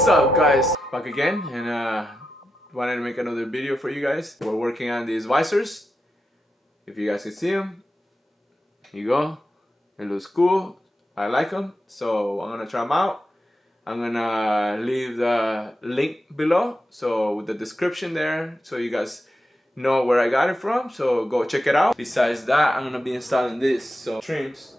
What's up, guys? Back again, and wanted to make another video for you guys. We're working on these visors. If you guys can see them, here you go. It looks cool. I like them, so I'm gonna try them out. I'm gonna leave the link below, so with the description there, so you guys know where I got it from. So go check it out. Besides that, I'm gonna be installing this. So trims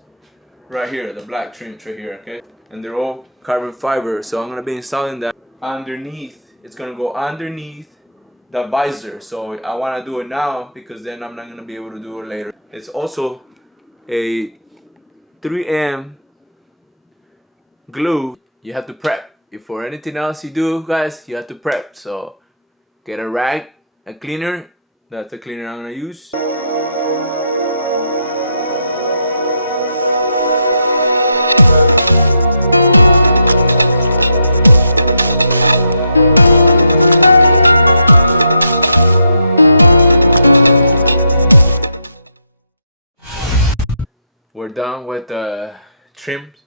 right here, the black trims right here, okay? And they're all carbon fiber, so I'm gonna be installing that underneath. It's gonna go underneath the visor, so I wanna do it now because then I'm not gonna be able to do it later. It's also a 3M glue. You have to prep. Before anything else you do, guys, you have to prep. So get a rag, a cleaner. That's the cleaner I'm gonna use. We're done with the trims,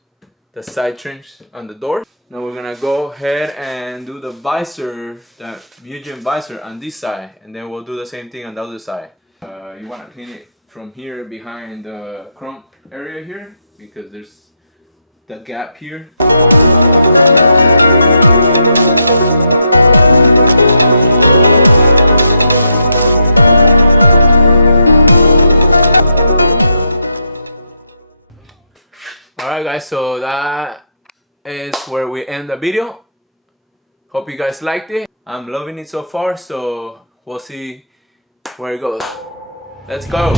the side trims on the door. Now we're gonna go ahead and do the visor, the Mugen visor on this side, and then we'll do the same thing on the other side. You wanna clean it from here behind the chrome area here because there's the gap here. Alright guys, so that is where we end the video. Hope you guys liked it. I'm loving it so far, so we'll see where it goes. Let's go!